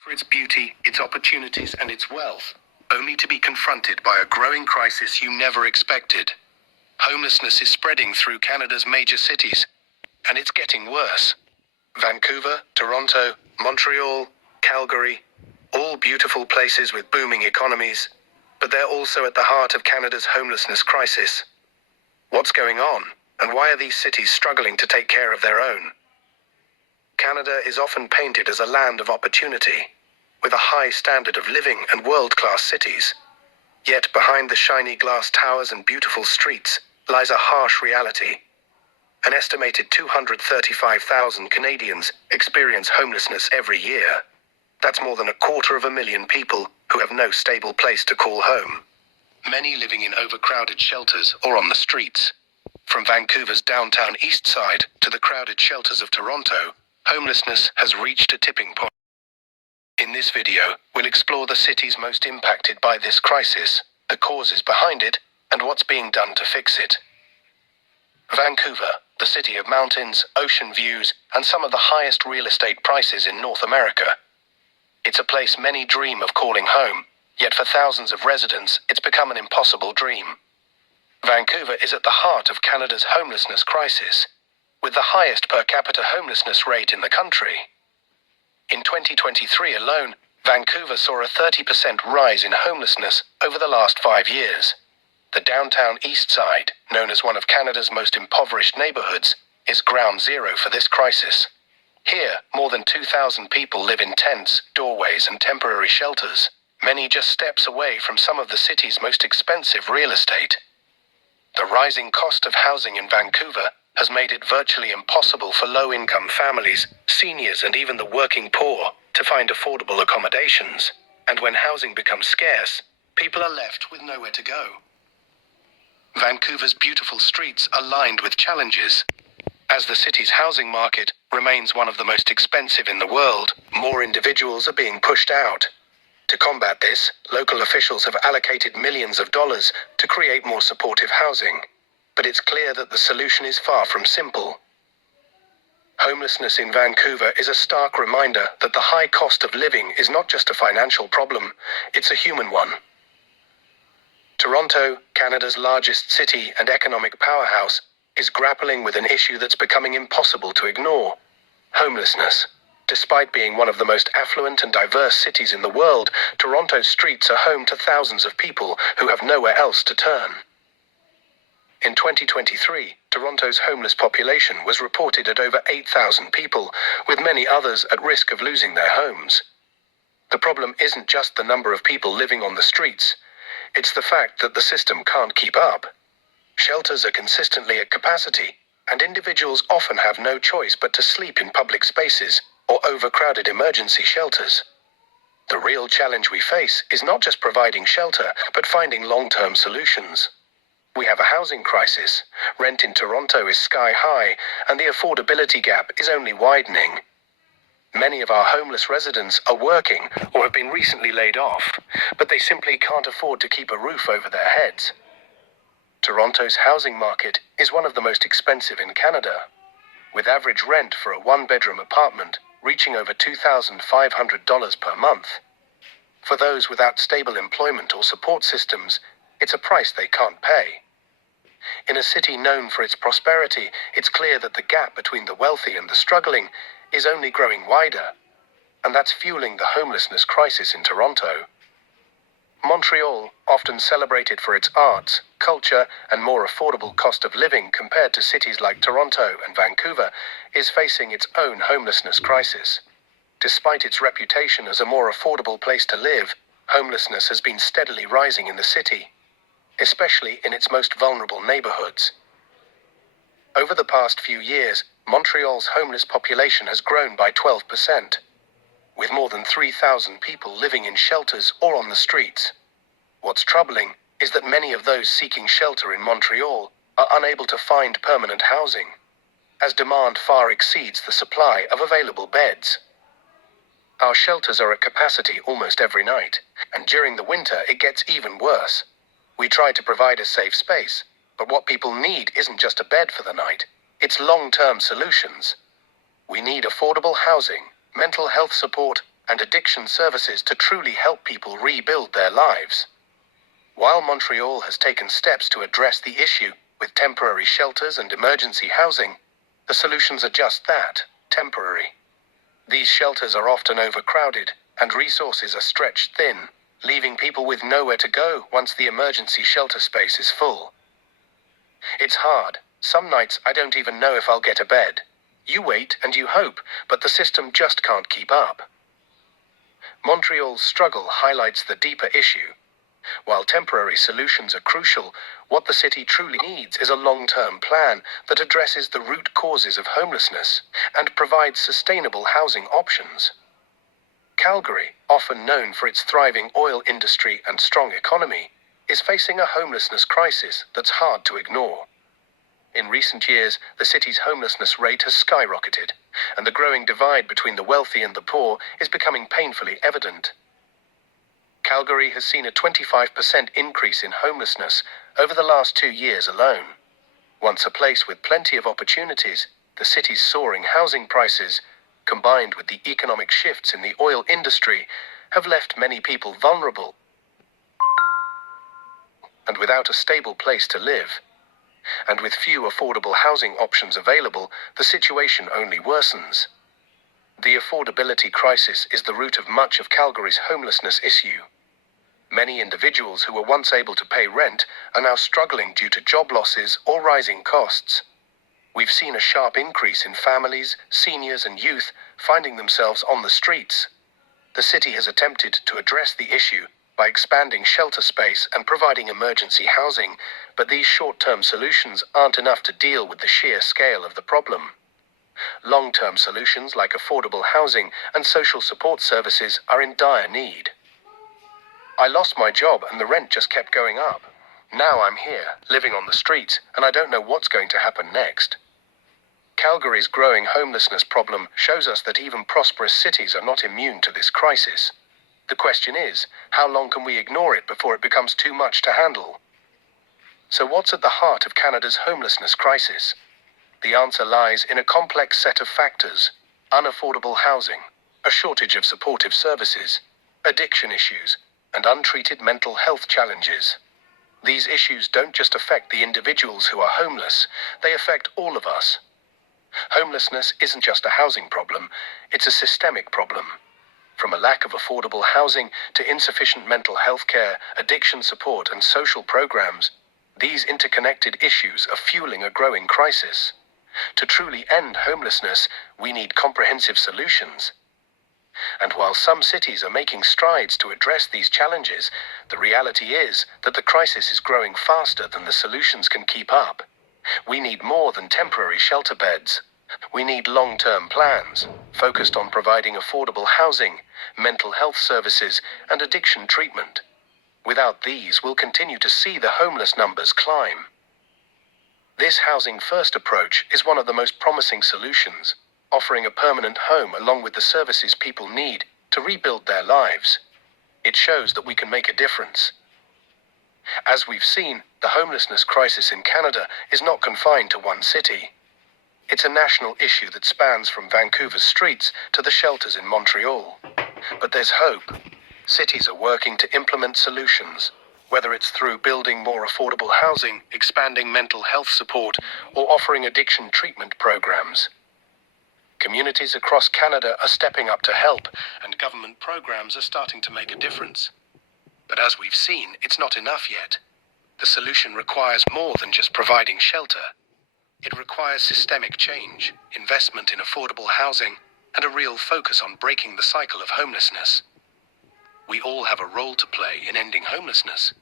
For its beauty, its opportunities, and its wealth, only to be confronted by a growing crisis you never expected. Homelessness is spreading through Canada's major cities, and it's getting worse. Vancouver, Toronto, Montreal, Calgary, all beautiful places with booming economies, but they're also at the heart of Canada's homelessness crisis. What's going on, and why are these cities struggling to take care of their own? Canada is often painted as a land of opportunity, with a high standard of living and world-class cities. Yet behind the shiny glass towers and beautiful streets lies a harsh reality. An estimated 235,000 Canadians experience homelessness every year. That's more than 250,000 people who have no stable place to call home. Many living in overcrowded shelters or on the streets. From Vancouver's downtown east side to the crowded shelters of Toronto, homelessness has reached a tipping point. In this video, we'll explore the cities most impacted by this crisis, the causes behind it, and what's being done to fix it. Vancouver, the city of mountains, ocean views, and some of the highest real estate prices in North America. It's a place many dream of calling home, yet for thousands of residents, it's become an impossible dream. Vancouver is at the heart of Canada's homelessness crisis, with the highest per capita homelessness rate in the country. In 2023 alone, Vancouver saw a 30% rise in homelessness over the last 5 years. The downtown east side, known as one of Canada's most impoverished neighborhoods, is ground zero for this crisis. Here, more than 2,000 people live in tents, doorways, and temporary shelters, many just steps away from some of the city's most expensive real estate. The rising cost of housing in Vancouver has made it virtually impossible for low-income families, seniors, and even the working poor to find affordable accommodations. And when housing becomes scarce, people are left with nowhere to go. Vancouver's beautiful streets are lined with challenges. As the city's housing market remains one of the most expensive in the world, more individuals are being pushed out. To combat this, local officials have allocated millions of dollars to create more supportive housing. But it's clear that the solution is far from simple. Homelessness in Vancouver is a stark reminder that the high cost of living is not just a financial problem, it's a human one. Toronto, Canada's largest city and economic powerhouse, is grappling with an issue that's becoming impossible to ignore: homelessness. Despite being one of the most affluent and diverse cities in the world, Toronto's streets are home to thousands of people who have nowhere else to turn. In 2023, Toronto's homeless population was reported at over 8,000 people, with many others at risk of losing their homes. The problem isn't just the number of people living on the streets, it's the fact that the system can't keep up. Shelters are consistently at capacity, and individuals often have no choice but to sleep in public spaces or overcrowded emergency shelters. The real challenge we face is not just providing shelter, but finding long-term solutions. We have a housing crisis. Rent in Toronto is sky high, and the affordability gap is only widening. Many of our homeless residents are working or have been recently laid off, but they simply can't afford to keep a roof over their heads. Toronto's housing market is one of the most expensive in Canada, with average rent for a one-bedroom apartment reaching over $2,500 per month. For those without stable employment or support systems, it's a price they can't pay. In a city known for its prosperity, it's clear that the gap between the wealthy and the struggling is only growing wider, and that's fueling the homelessness crisis in Toronto. Montreal, often celebrated for its arts, culture, and more affordable cost of living compared to cities like Toronto and Vancouver, is facing its own homelessness crisis. Despite its reputation as a more affordable place to live, homelessness has been steadily rising in the city, especially in its most vulnerable neighborhoods. Over the past few years, Montreal's homeless population has grown by 12%, with more than 3,000 people living in shelters or on the streets. What's troubling is that many of those seeking shelter in Montreal are unable to find permanent housing, as demand far exceeds the supply of available beds. Our shelters are at capacity almost every night, and during the winter it gets even worse. We try to provide a safe space, but what people need isn't just a bed for the night, it's long-term solutions. We need affordable housing, mental health support, and addiction services to truly help people rebuild their lives. While Montreal has taken steps to address the issue with temporary shelters and emergency housing, the solutions are just that, temporary. These shelters are often overcrowded, and resources are stretched thin, leaving people with nowhere to go once the emergency shelter space is full. It's hard. Some nights I don't even know if I'll get a bed. You wait and you hope, but the system just can't keep up. Montreal's struggle highlights the deeper issue. While temporary solutions are crucial, what the city truly needs is a long-term plan that addresses the root causes of homelessness and provides sustainable housing options. Calgary, often known for its thriving oil industry and strong economy, is facing a homelessness crisis that's hard to ignore. In recent years, the city's homelessness rate has skyrocketed, and the growing divide between the wealthy and the poor is becoming painfully evident. Calgary has seen a 25% increase in homelessness over the last 2 years alone. Once a place with plenty of opportunities, the city's soaring housing prices, combined with the economic shifts in the oil industry, have left many people vulnerable and without a stable place to live. And with few affordable housing options available, the situation only worsens. The affordability crisis is the root of much of Calgary's homelessness issue. Many individuals who were once able to pay rent are now struggling due to job losses or rising costs. We've seen a sharp increase in families, seniors and youth finding themselves on the streets. The city has attempted to address the issue by expanding shelter space and providing emergency housing, but these short-term solutions aren't enough to deal with the sheer scale of the problem. Long-term solutions like affordable housing and social support services are in dire need. I lost my job and the rent just kept going up. Now I'm here, living on the streets, and I don't know what's going to happen next. Calgary's growing homelessness problem shows us that even prosperous cities are not immune to this crisis. The question is, how long can we ignore it before it becomes too much to handle? So what's at the heart of Canada's homelessness crisis? The answer lies in a complex set of factors: unaffordable housing, a shortage of supportive services, addiction issues, and untreated mental health challenges. These issues don't just affect the individuals who are homeless, they affect all of us. Homelessness isn't just a housing problem, it's a systemic problem. From a lack of affordable housing to insufficient mental health care, addiction support, and social programs, these interconnected issues are fueling a growing crisis. To truly end homelessness, we need comprehensive solutions. And while some cities are making strides to address these challenges, the reality is that the crisis is growing faster than the solutions can keep up. We need more than temporary shelter beds. We need long-term plans, focused on providing affordable housing, mental health services, and addiction treatment. Without these, we'll continue to see the homeless numbers climb. This housing-first approach is one of the most promising solutions, offering a permanent home along with the services people need to rebuild their lives. It shows that we can make a difference. As we've seen, the homelessness crisis in Canada is not confined to one city. It's a national issue that spans from Vancouver's streets to the shelters in Montreal. But there's hope. Cities are working to implement solutions, whether it's through building more affordable housing, expanding mental health support, or offering addiction treatment programs. Communities across Canada are stepping up to help, and government programs are starting to make a difference. But as we've seen, it's not enough yet. The solution requires more than just providing shelter. It requires systemic change, investment in affordable housing, and a real focus on breaking the cycle of homelessness. We all have a role to play in ending homelessness.